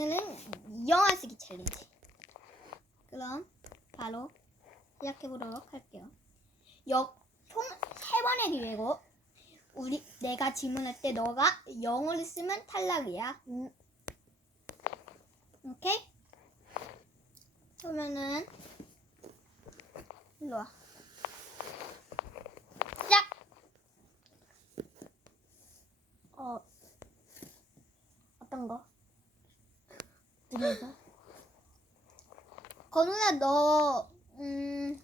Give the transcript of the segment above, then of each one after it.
오늘은 영화 쓰기 챌린지. 그럼 바로 시작해 보도록 할게요. 역총세 번의 기회고 우리 내가 질문할 때 너가 영어를 쓰면 탈락이야. 음, 오케이? 그러면은 일로 와. 시작. 어, 어떤 거? 들려봐. 건우야 너 음,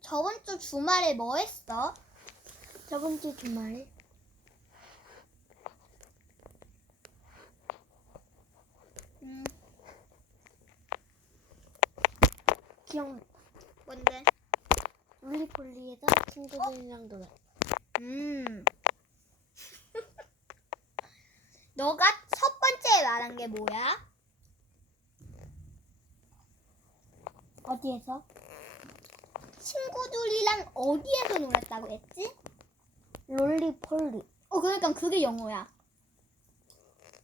저번 주 주말에 뭐 했어? 저번 주 주말. 음, 기억, 뭔데? 롤리폴리에서 친구들이랑 놀아. 음. 너가 첫 번째 말한 게 뭐야? 어디에서? 친구들이랑 어디에서 놀았다고 했지? 롤리폴리. 어, 그러니까 그게 영어야.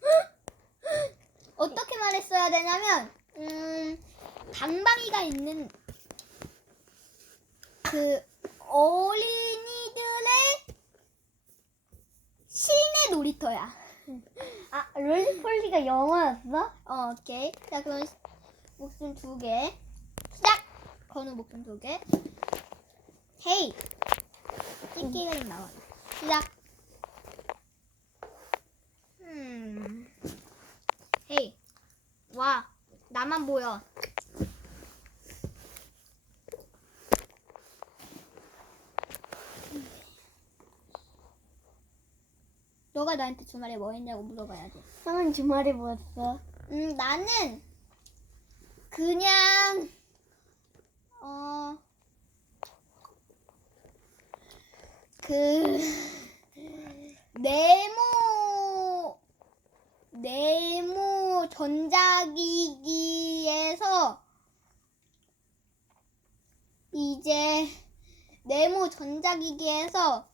어떻게 말했어야 되냐면, 음, 방방이가 있는 그 어린이들의 실내 놀이터야. 아, 롤리폴리가 영어였어? 어, 오케이. 자, 그럼 목숨 두 개. 건우 목숨 두 개. 헤이! 찍기가 좀 나와. 시작! 음. 헤이. 와. 나만 보여. 너가 나한테 주말에 뭐 했냐고 물어봐야지. 형은 주말에 뭐였어? 음, 나는 그냥 어, 그 네모 네모 전자기기에서 이제 네모 전자기기에서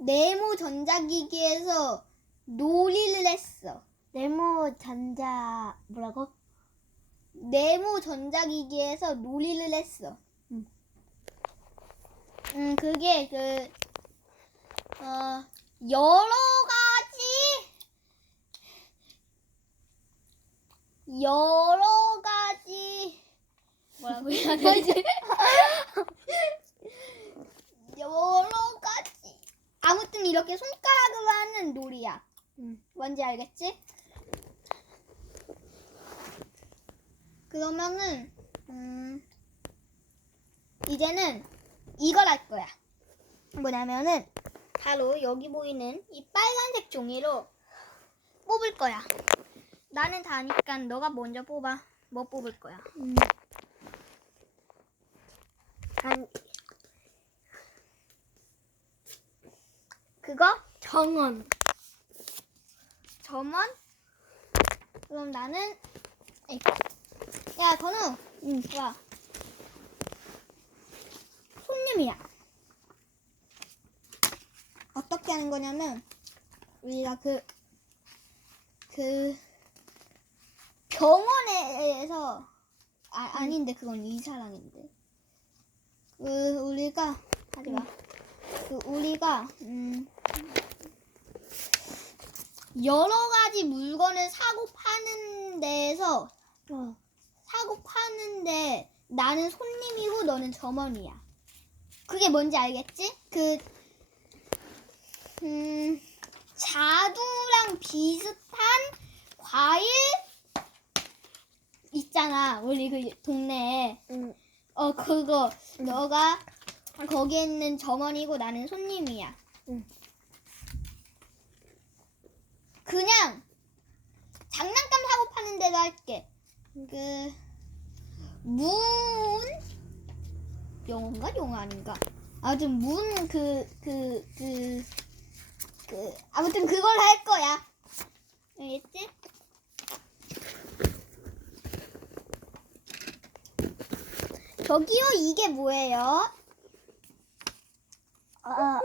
네모 전자기기에서 놀이를 했어. 네모 전자, 뭐라고? 네모 전자기기에서 놀이를 했어. 음. 음, 그게 그, 어, 여러 가지, 여러 가지, 뭐라고 해야 되지? 여러 가지. 아무튼 이렇게 손가락으로 하는 놀이야. 음. 뭔지 알겠지? 그러면은 음, 이제는 이걸 할 거야. 뭐냐면은 바로 여기 보이는 이 빨간색 종이로 뽑을 거야. 나는 다 아니까 너가 먼저 뽑아. 뭐 뽑을 거야? 음. 한, 그거? 정원. 점원? 그럼 나는 에이. 야 건우. 응. 와 손님이야. 어떻게 하는 거냐면 우리가 그 그 병원에서 아 아닌데 그건 이 사람인데. 그 우리가 하지 마 그 우리가 음 여러 가지 물건을 사고 파는 데에서 어. 사고 파는데 나는 손님이고 너는 점원이야. 그게 뭔지 알겠지? 그, 음, 자두랑 비슷한 과일 있잖아. 우리 그 동네에. 응. 어, 그거. 너가 거기에 있는 점원이고 나는 손님이야. 응. 그냥 장난감 사고 파는 데도 할게. 그, 문 영어인가 영어 아닌가? 아무튼 문그그그그 그, 그, 그, 아무튼 그걸 할 거야. 알겠지? 저기요 이게 뭐예요? 아.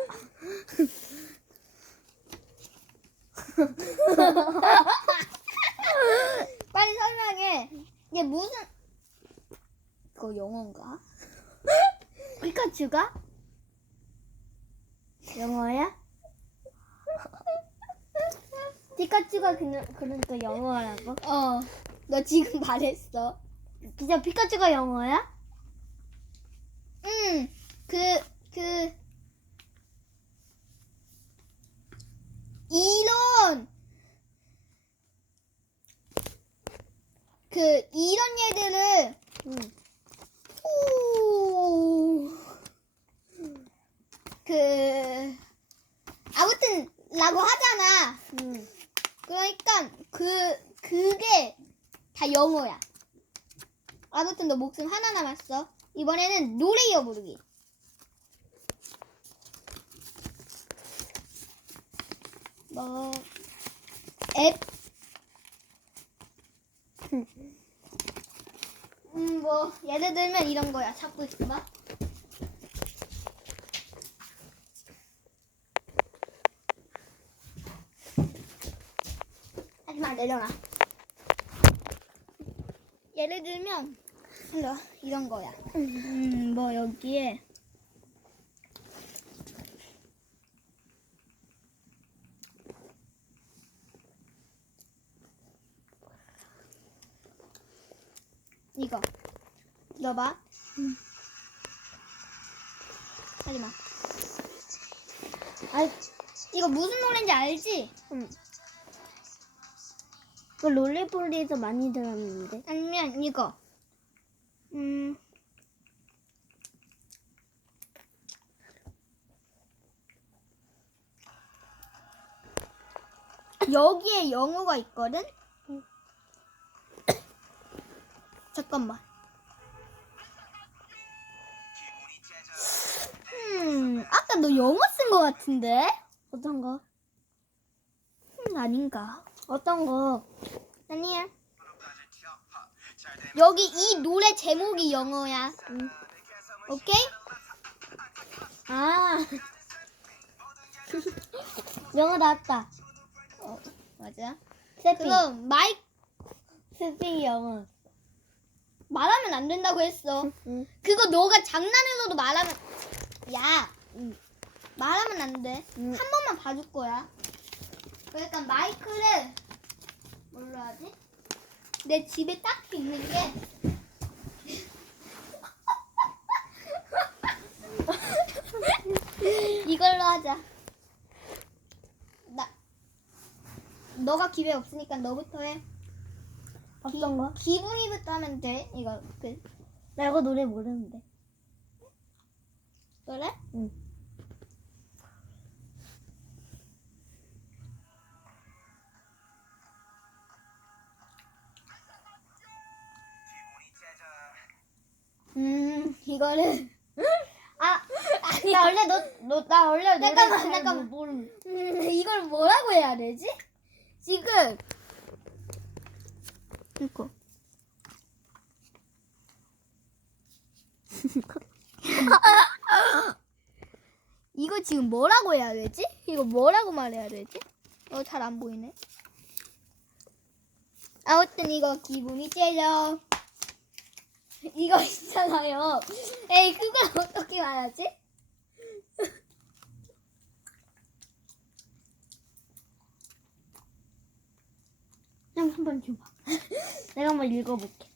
빨리 설명해. 이게 무슨 그거 영어인가? 피카츄가? 영어야? 피카츄가 그는, 그러니까 영어라고? 어. 너 지금 말했어. 진짜 피카츄가 영어야? 응. 그, 그, 하잖아. 응. 그러니까, 그, 그게 다 영어야. 아무튼 너 목숨 하나 남았어. 이번에는 노래 이어 부르기. 뭐, 앱. 음, 뭐, 예를 들면 이런 거야. 찾고 있어 봐. 하지마, 내려놔. 예를 들면. 이런 거야. 음, 뭐, 여기에. 그 롤리폴리에서 많이 들었는데. 아니면 이거. 음. 여기에 영어가 있거든? 응. 잠깐만. 음, 아까 너 영어 쓴 거 같은데? 어떤 거? 음, 아닌가? 어떤 거? 아니야. 여기 이 노래 제목이 영어야. 응. 오케이? 아. 영어 나왔다. 어, 맞아. 세핑. 그럼 마이 세핑이 영어. 말하면 안 된다고 했어. 응. 그거 너가 장난으로도 말하면 야 응. 말하면 안 돼. 응. 한 번만 봐줄 거야. 그러니까 마이크를 뭘로 하지? 내 집에 딱 있는 게 이걸로 하자. 나 너가 기회 없으니까 너부터 해. 어떤 거? 기분이부터 하면 돼. 이거 그 나 이거 노래 모르는데. 그래? 응. 이거를 아, 아니 나 원래 너, 너, 나 원래 노래 잠깐만, 잘 잠깐만. 모르. 음, 이걸 뭐라고 해야 되지? 지금 이거 이거 지금 뭐라고 해야 되지? 이거 뭐라고 말해야 되지? 어 잘 안 보이네. 아무튼 이거 기분이 째려. 이거 있잖아요. 에이 그걸 어떻게 말하지? 그냥 한번 줘봐. 내가 한번 읽어볼게.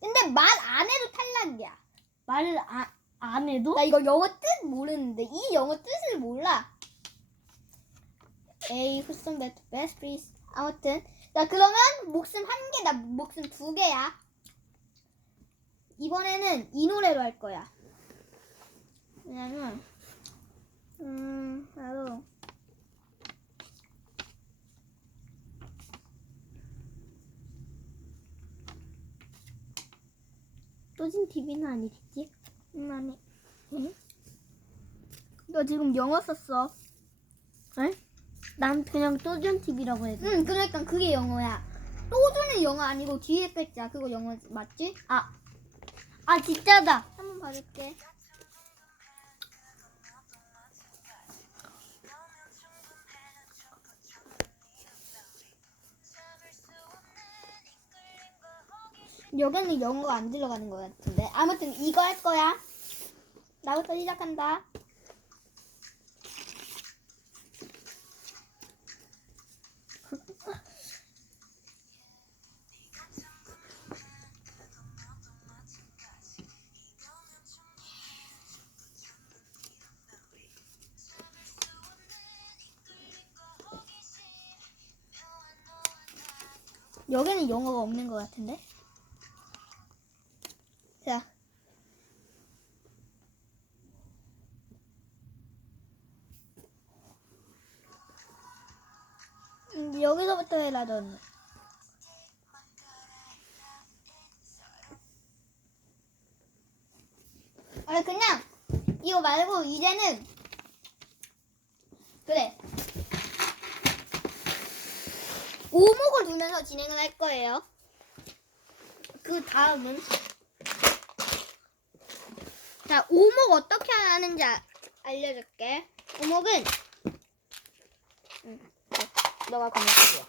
근데 말 안 해도 탈락이야. 말을 아, 안 해도? 나 이거 영어 뜻 모르는데 이 영어 뜻을 몰라. 에이 후슨 베트 베스트 프리스. 아무튼 나 그러면 목숨 한 개, 나 목숨 두 개야. 이번에는 이 노래로 할 거야. 왜냐면 음 바로 또진 TV는 아니겠지? 음 아니. 응? 너 지금 영어 썼어. 에? 난 그냥 또준 TV라고 해도. 응, 그러니까 그게 영어야. 또주는 영어 아니고 뒤에 글자 그거 영어 맞지? 아, 아 진짜다. 한번 봐줄게. 여기는 영어가 안 들어가는 것 같은데. 아무튼 이거 할 거야. 나부터 시작한다. 여기는 영어가 없는 것 같은데? 자. 음, 여기서부터 해라, 넌. 아니, 그냥, 이거 말고, 이제는, 그래. 오목을 두면서 진행을 할 거예요. 그 다음은 자 오목 어떻게 하는지 아- 알려줄게. 오목은 응, 자, 너가 검은색이야.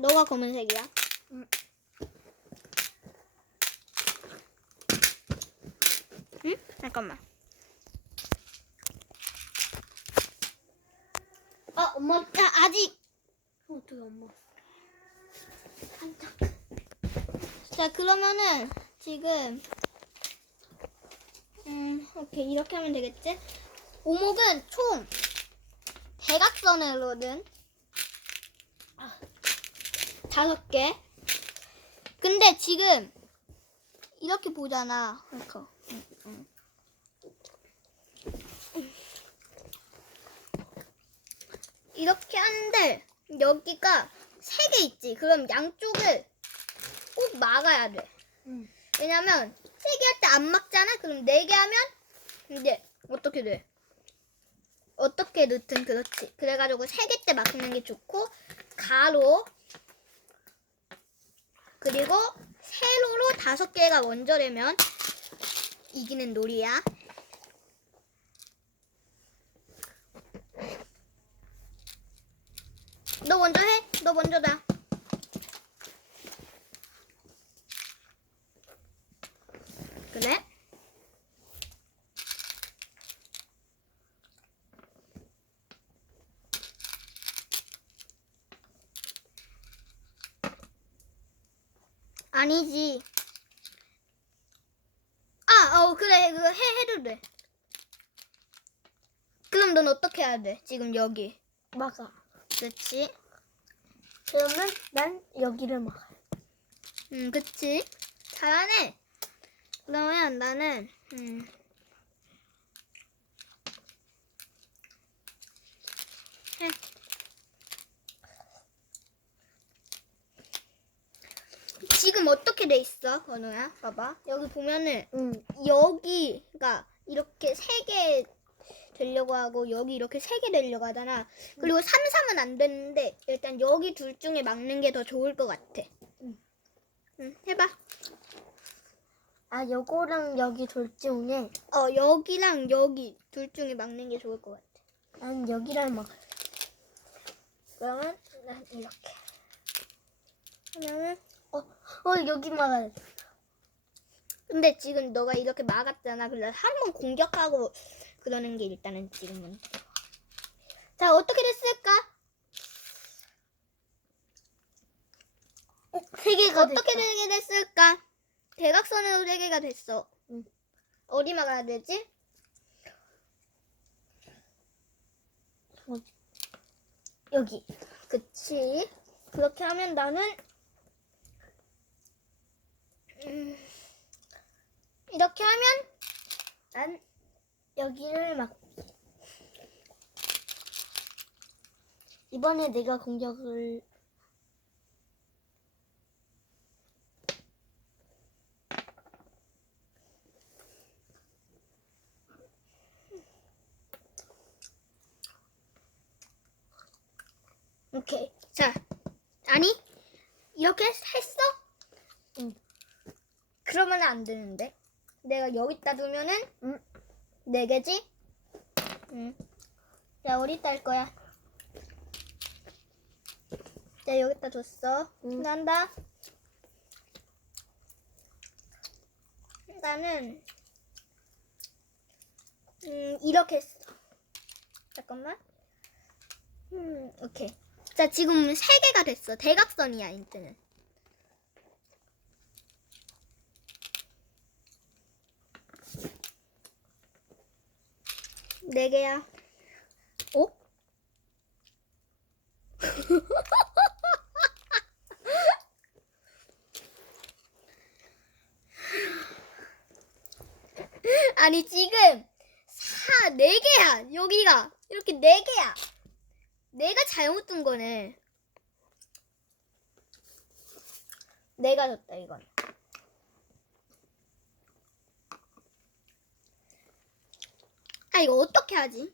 너가 검은색이야. 응. 응? 잠깐만. 어, 엄마, 자, 아직. 어떻게 엄마? 자, 그러면은, 지금, 음, 오케이, 이렇게 하면 되겠지? 오목은 총, 대각선으로는, 아, 다섯 개. 근데 지금, 이렇게 보잖아. 이렇게. 응, 응. 이렇게 하는데, 여기가 세 개 있지. 그럼 양쪽을 꼭 막아야 돼. 응. 왜냐면 세 개 할 때 안 막잖아. 그럼 네 개 하면 이제 어떻게 돼? 어떻게 넣든 그렇지. 그래가지고 세 개 때 막는 게 좋고 가로 그리고 세로로 다섯 개가 먼저 되면 이기는 놀이야. 너 먼저 해. 너 먼저다. 그래? 아니지. 아, 어, 그래. 그거 해, 해도 돼. 그럼 넌 어떻게 해야 돼? 지금 여기. 막아. 그렇지. 그러면 난 여기를 막아. 음, 그치. 잘하네. 그러면 나는, 음. 해. 지금 어떻게 돼 있어, 건우야? 봐봐. 여기 보면은, 응. 여기가 이렇게 세 개 되려고 하고 여기 이렇게 세 개 되려고 하잖아. 그리고 3, 3은 안 되는데 일단 여기 둘 중에 막는 게 더 좋을 것 같아. 응. 응, 해봐. 아 요거랑 여기 둘 중에 어, 여기랑 여기 둘 중에 막는 게 좋을 것 같아. 난 여기를 막아. 그러면 난 이렇게. 그러면은 어, 어 여기 막아야 돼. 근데 지금 너가 이렇게 막았잖아. 그래서 한 번 공격하고 그러는 게 일단은 지금은. 자, 어떻게 됐을까? 어, 세 개가 어떻게 됐다. 되게 됐을까? 대각선으로 세 개가 됐어. 응. 어디 막아야 되지? 어디? 여기. 그치. 그렇게 하면 나는 음, 이렇게 하면 난 여기를 막. 이번에 내가 공격을 오케이. 자, 아니 이렇게 했어? 응. 그러면 안 되는데. 내가 여기다 두면은 응. 네 개지? 응. 자, 어디다 할 거야? 자, 여기다. 응. 난다. 나는 음, 이렇게 했어. 잠깐만. 음, 오케이. 자, 지금 세 개가 됐어. 대각선이야, 이제는. 네 개야. 어? 아니 지금 사 네 개야 여기가 이렇게 네 개야 내가 잘못 둔 거네 내가 줬다 이건 아 이거 어떻게 하지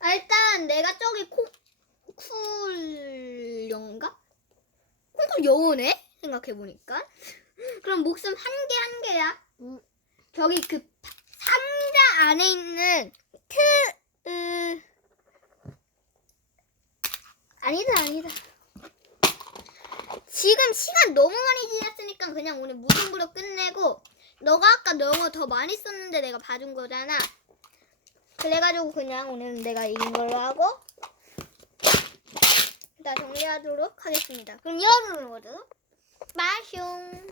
아, 일단 내가 저기 콩 쿨 영가? 콩쿨 영어네? 생각해보니까. 그럼 목숨 한 개 한 개야. 음. 저기 그 파- 상자 안에 있는 트, 으... 아니다, 아니다. 지금 시간 너무 많이 지났으니까 그냥 오늘 무승부로 끝내고 너가 아까 영어 더 많이 썼는데 내가 봐준 거잖아. 그래가지고 그냥 오늘은 내가 이긴 걸로 하고 다 정리하도록 하겠습니다. 그럼 여러분 모두 마숑.